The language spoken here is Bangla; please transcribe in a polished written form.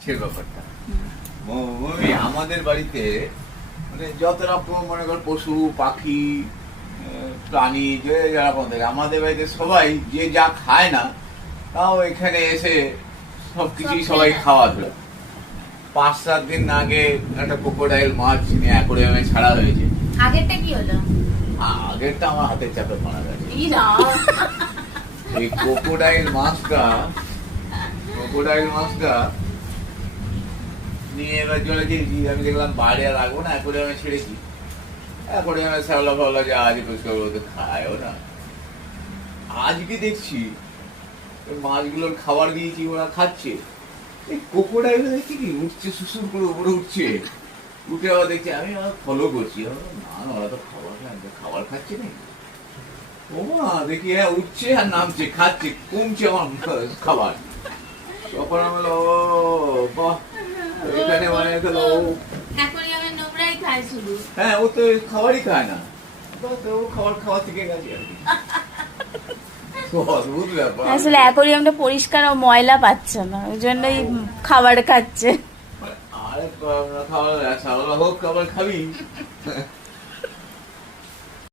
মাছের ব্যাপারটা আমাদের বাড়িতে মানে যত রকম মনে কর পশু পাখি প্রাণী যে যারা থাকে আমাদের বাড়িতে সবাই যে যা খায় না তাও এখানে এসে সবকিছুই সবাই খাওয়া ধরে। 5-7 দিন আগে একটা ক্রোকোডাইল মাছ নিয়ে অ্যাকোয়ারিয়ামে ছাড়া হয়েছে। আগেরটা কি হলো? আগেরটা আমার হাতের চাপে মারা গেছে। এই ক্রোকোডাইল মাছটা নিয়ে এবার জলে দিয়েছি। আমি দেখলাম বাইরে আর রাখবো না, অ্যাকোয়ারিয়ামে ছেড়েছি। অ্যাকোয়ারিয়ামে শ্যাওলা ফাওলা যা আছে পরিষ্কার ওদের খায়ও না। আজকে দেখছি মাছগুলোর খাবার দিয়েছি, ওরা খাচ্ছে। এই ক্রোকোডাইল দেখছি কি উঠছে, সুসুর করে উপরে উঠছে। উঠে আবার দেখছি, আমি আবার ফলো করছি। না ওরা তো খাবার খাচ্ছে না। ও মা দেখি হ্যাঁ উঠছে আর নামছে, খাচ্ছে, কমছে আমার খাবার। তখন আমি বললাম ও বাহ, এখানে মানে গেলো। হ্যাঁ ও তো খাবারই খায় না, ও খাবার খাওয়া শিখে গেছে আর কি। আসলে অ্যাকোয়ারিয়ামটা পরিষ্কার ও ময়লা পাচ্ছে না, ওই জন্যই খাবার খাচ্ছে। আরে খাবার হোক, খাবার খাবি।